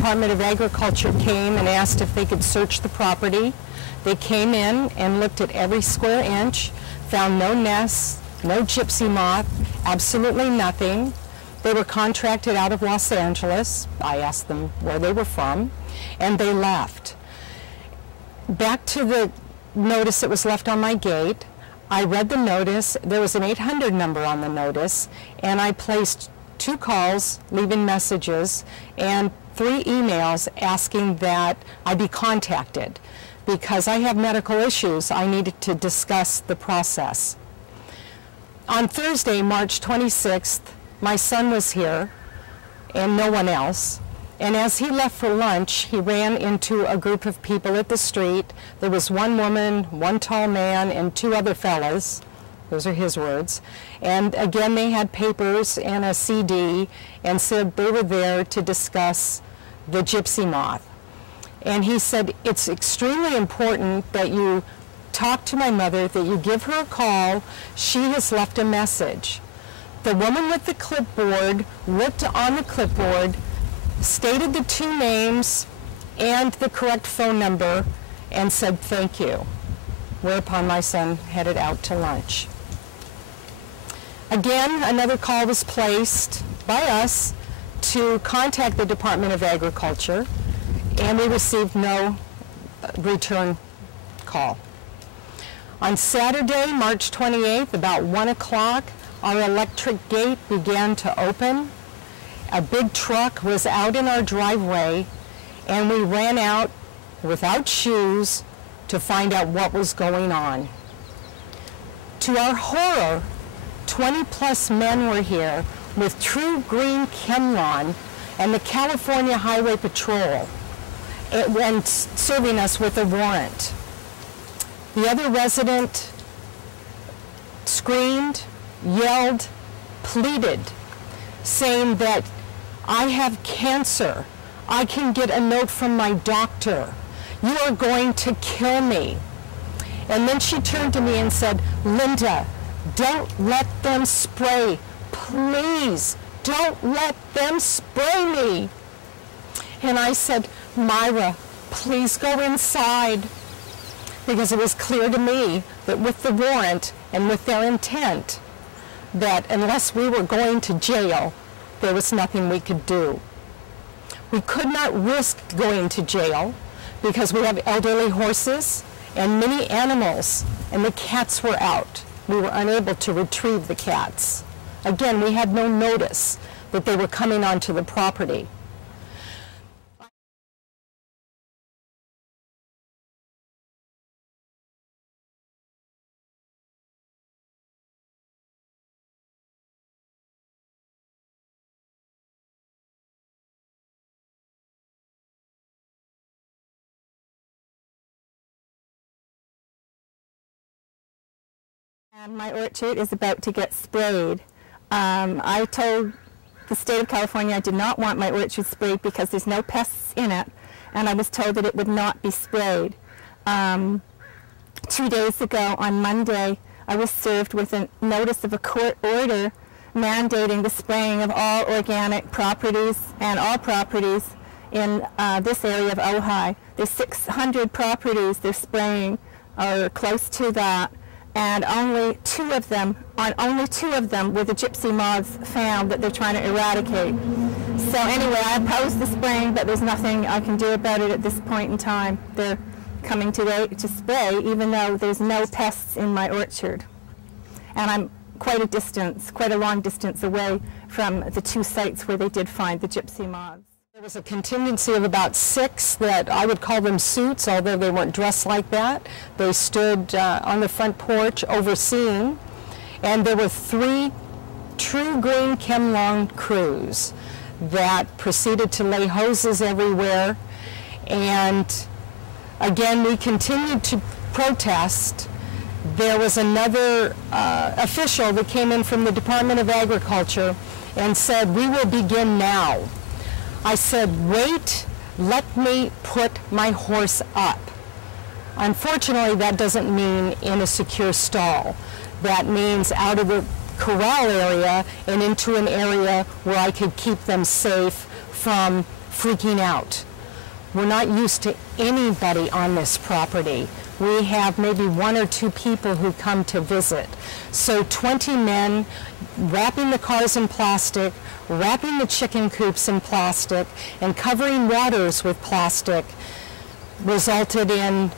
Department of Agriculture came and asked if they could search the property. They came in and looked at every square inch, found no nests, no gypsy moth, absolutely nothing. They were contracted out of Los Angeles. I asked them where they were from, and they left. Back to the notice that was left on my gate, I read the notice. There was an 800 number on the notice, and I placed 2 calls, leaving messages, and 3 emails asking that I be contacted. Because I have medical issues, I needed to discuss the process. On Thursday, March 26th, my son was here, and no one else. And as he left for lunch, he ran into a group of people at the street. There was 1 woman, 1 tall man, and 2 other fellas. Those are his words. And again, they had papers and a CD and said they were there to discuss the gypsy moth. And he said, it's extremely important that you talk to my mother, that you give her a call. She has left a message. The woman with the clipboard looked on the clipboard, stated the 2 names and the correct phone number, and said thank you, whereupon my son headed out to lunch. Again, another call was placed by us to contact the Department of Agriculture, and we received no return call. On Saturday, March 28th, about 1 o'clock, our electric gate began to open. A big truck was out in our driveway, and we ran out without shoes to find out what was going on. To our horror, 20+ men were here with TruGreen ChemLawn and the California Highway Patrol, and serving us with a warrant. The other resident screamed, yelled, pleaded, saying that I have cancer. I can get a note from my doctor. You are going to kill me. And then she turned to me and said, Lynda, don't let them spray. Please, don't let them spray me. And I said, Myra, please go inside. Because it was clear to me that with the warrant and with their intent, that unless we were going to jail, there was nothing we could do. We could not risk going to jail because we have elderly horses and many animals, and the cats were out. We were unable to retrieve the cats. Again, we had no notice that they were coming onto the property. And my orchard is about to get sprayed. I told the state of California I did not want my orchard sprayed because there's no pests in it, and I was told that it would not be sprayed. 2 days ago, on Monday, I was served with a notice of a court order mandating the spraying of all organic properties and all properties in this area of Ojai. There's 600 properties they're spraying, or close to that. And only two of them were the gypsy moths found that they're trying to eradicate. So anyway, I oppose the spraying, but there's nothing I can do about it at this point in time. They're coming today to spray, even though there's no pests in my orchard. And I'm quite a long distance away from the 2 sites where they did find the gypsy moths. There was a contingency of about 6 that I would call them suits, although they weren't dressed like that. They stood on the front porch overseeing, and there were 3 TruGreen ChemLawn crews that proceeded to lay hoses everywhere. And again, we continued to protest. There was another official that came in from the Department of Agriculture and said, "We will begin now." I said, "Wait, let me put my horse up." Unfortunately, that doesn't mean in a secure stall. That means out of the corral area and into an area where I could keep them safe from freaking out. We're not used to anybody on this property. We have maybe 1 or 2 people who come to visit. So 20 men wrapping the cars in plastic, wrapping the chicken coops in plastic, and covering waters with plastic resulted in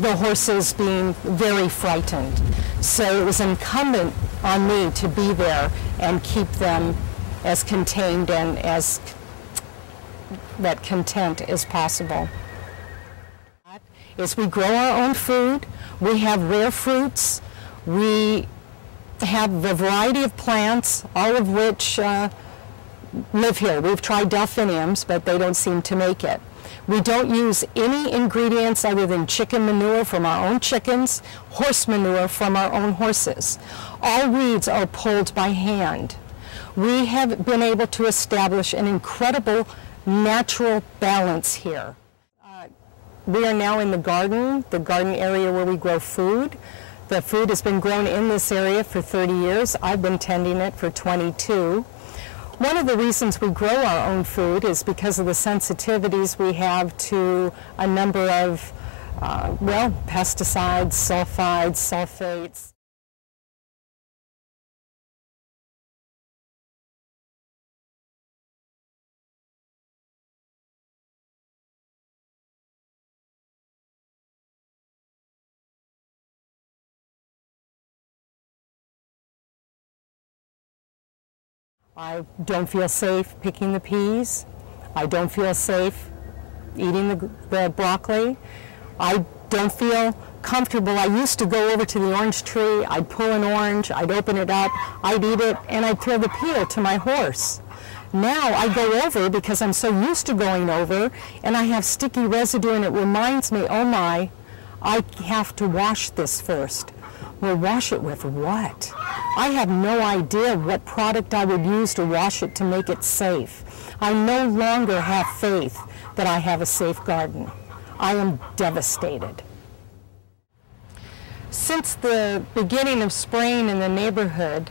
the horses being very frightened. So it was incumbent on me to be there and keep them as contained and as content as possible. Is we grow our own food, we have rare fruits, we have a variety of plants, all of which live here. We've tried delphiniums, but they don't seem to make it. We don't use any ingredients other than chicken manure from our own chickens, horse manure from our own horses. All weeds are pulled by hand. We have been able to establish an incredible natural balance here. We are now in the garden area where we grow food. The food has been grown in this area for 30 years. I've been tending it for 22. One of the reasons we grow our own food is because of the sensitivities we have to a number of, pesticides, sulfides, sulfates. I don't feel safe picking the peas. I don't feel safe eating the broccoli. I don't feel comfortable. I used to go over to the orange tree, I'd pull an orange, I'd open it up, I'd eat it, and I'd throw the peel to my horse. Now I go over because I'm so used to going over, and I have sticky residue, and it reminds me, oh my, I have to wash this first. Well, wash it with what? I have no idea what product I would use to wash it to make it safe. I no longer have faith that I have a safe garden. I am devastated. Since the beginning of spraying in the neighborhood,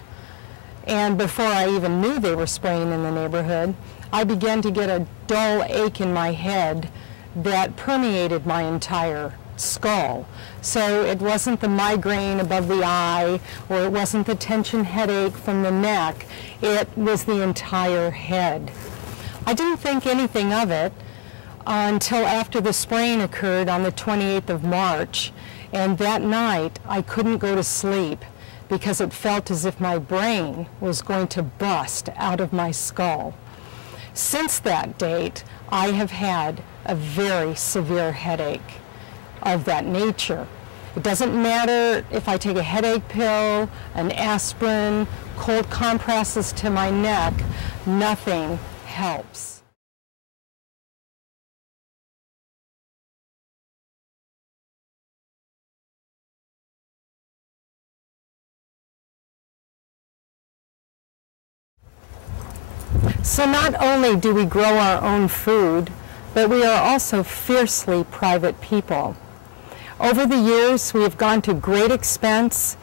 and before I even knew they were spraying in the neighborhood, I began to get a dull ache in my head that permeated my entire skull. So it wasn't the migraine above the eye, or it wasn't the tension headache from the neck. It was the entire head. I didn't think anything of it until after the spraying occurred on the 28th of March, and that night I couldn't go to sleep because it felt as if my brain was going to bust out of my skull. Since that date, I have had a very severe headache of that nature. It doesn't matter if I take a headache pill, an aspirin, cold compresses to my neck, nothing helps. So not only do we grow our own food, but we are also fiercely private people. Over the years, we have gone to great expense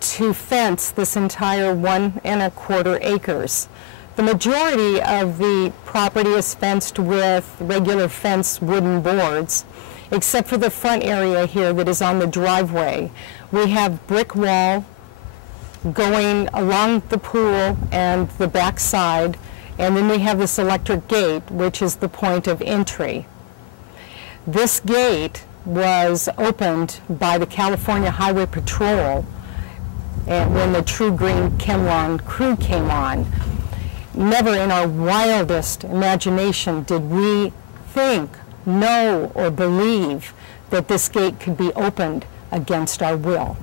to fence this entire 1 1/4 acres. The majority of the property is fenced with regular fence wooden boards, except for the front area here that is on the driveway. We have brick wall going along the pool and the back side, and then we have this electric gate, which is the point of entry. This gate was opened by the California Highway Patrol and when the TruGreen ChemLawn crew came on. Never in our wildest imagination did we think, know, or believe that this gate could be opened against our will.